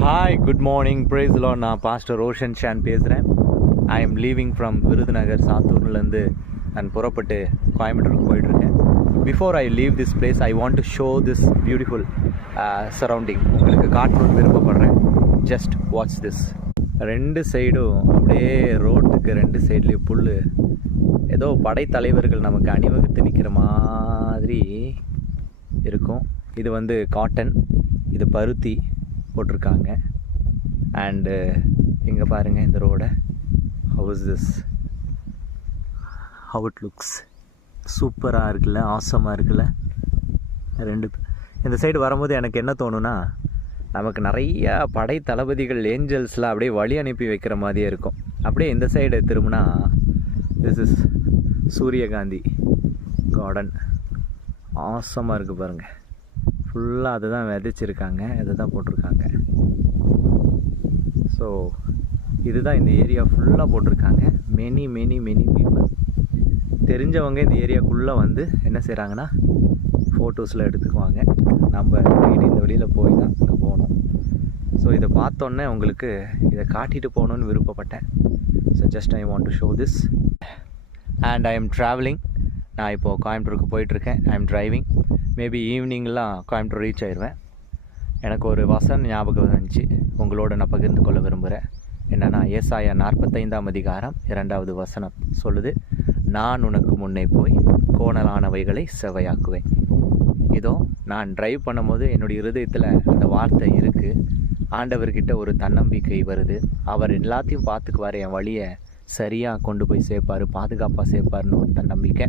Hi, good morning. Praise the Lord. நான் pastor Roshan Shan பேசுகிறேன். I am leaving from Virudhunagar சாத்தூர்லேருந்து நான் புறப்பட்டு கோயம்புத்தூருக்கு போயிட்டுருக்கேன். Before I leave this place I want to show this beautiful surrounding உங்களுக்கு காட்டணும்னு விருப்பப்படுறேன். Just watch this. ரெண்டு சைடும் அப்படியே ரோட்டுக்கு ரெண்டு சைட்லேயும் புல், ஏதோ படைத்தலைவர்கள் நமக்கு அணிவகுத்து நிற்கிற மாதிரி இருக்கும். இது வந்து காட்டன், இது பருத்தி போட்டிருக்காங்க. அண்டு இங்கே பாருங்கள் இந்த ரோடை. How is this, how it looks. சூப்பராக இருக்குல்ல, ஆசமாக இருக்குல்ல. இந்த சைடு வரும்போது எனக்கு என்ன தோணுன்னா, நமக்கு நிறையா படை தளபதிகள் ஏஞ்சல்ஸ்லாம் அப்படியே வழி அனுப்பி வைக்கிற மாதிரியே இருக்கும். அப்படியே இந்த சைடு திரும்பினா திஸ் இஸ் சூரியகாந்தி கார்டன். ஆசமாக இருக்குது பாருங்கள். ஃபுல்லாக அதை தான் விதைச்சிருக்காங்க, இதை தான் போட்டிருக்காங்க. ஸோ இதுதான் இந்த ஏரியா ஃபுல்லாக போட்டிருக்காங்க. மெனி மெனி மெனி பீப்புள் தெரிஞ்சவங்க இந்த ஏரியாக்குள்ளே வந்து என்ன செய்கிறாங்கன்னா ஃபோட்டோஸில் எடுத்துக்குவாங்க. நம்ம வீடு இந்த வழியில் போய் தான் அங்கே போகணும். ஸோ இதை பார்த்தோன்னே உங்களுக்கு இதை காட்டிட்டு போகணுன்னு விருப்பப்பட்டேன். So just I want to show this. And I am travelling. நான் இப்போது கோயம்புத்தூருக்கு போயிட்டுருக்கேன். I am driving. மேபி ஈவினிங்லாம் கோயம்புத்தூர் ரீச் ஆயிடுவேன். எனக்கு ஒரு வசனம் ஞாபகம் வந்துச்சு, உங்களோட நான் பகிர்ந்து கொள்ள விரும்புகிறேன். என்னென்னா, ஏசாயா 45ஆம் அதிகாரம் 2வது வசனம் சொல்லுது, நான் உனக்கு முன்னே போய் கோணலானவைகளை செவையாக்குவேன். இதோ நான் டிரைவ் பண்ணும்போது என்னுடைய இருதயத்தில் அந்த வார்த்தை இருக்குது. ஆண்டவர்கிட்ட ஒரு தன்னம்பிக்கை வருது. அவர் எல்லாத்தையும் பார்த்துக்குவார், என் வழியை சரியாக கொண்டு போய் சேர்ப்பார், பாதுகாப்பாக சேர்ப்பார்னு ஒரு தன்னம்பிக்கை.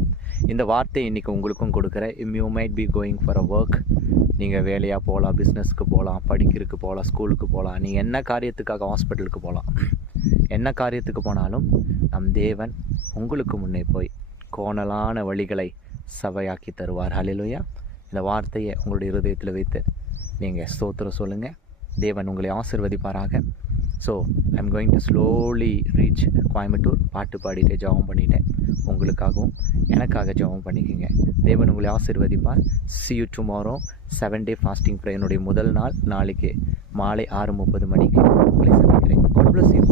இந்த வார்த்தை இன்றைக்கி உங்களுக்கும் கொடுக்குறேன். You might be going for a work. நீங்கள் வேலையாக போகலாம், பிஸ்னஸ்க்கு போகலாம், படிக்கிறதுக்கு போகலாம், ஸ்கூலுக்கு போகலாம், நீங்கள் என்ன காரியத்துக்காக ஹாஸ்பிட்டலுக்கு போகலாம், என்ன காரியத்துக்கு போனாலும் நம் தேவன் உங்களுக்கு முன்னே போய் கோணலான வழிகளை சபையாக்கி தருவார். ஹல்லேலூயா. இந்த வார்த்தையை உங்களுடைய இருதயத்தில் வைத்து நீங்கள் ஸ்தோத்திரம் சொல்லுங்கள். தேவன் உங்களை ஆசீர்வதிப்பாராக. So I am going to slowly reach Coimbatore. பாட்டு பாடிட்டு ஜெபம் பண்ணிட்டேன். உங்களுக்காகவும் எனக்காக ஜெபம் பண்ணிக்கோங்க. தேவன் உங்களை ஆசீர்வதிப்பார். see you tomorrow 7-day fasting ப்ரேயருடைய முதல் நாள். நாளைக்கு மாலை 6:30 மணிக்கு உங்களை சந்திக்கிறேன். God bless you.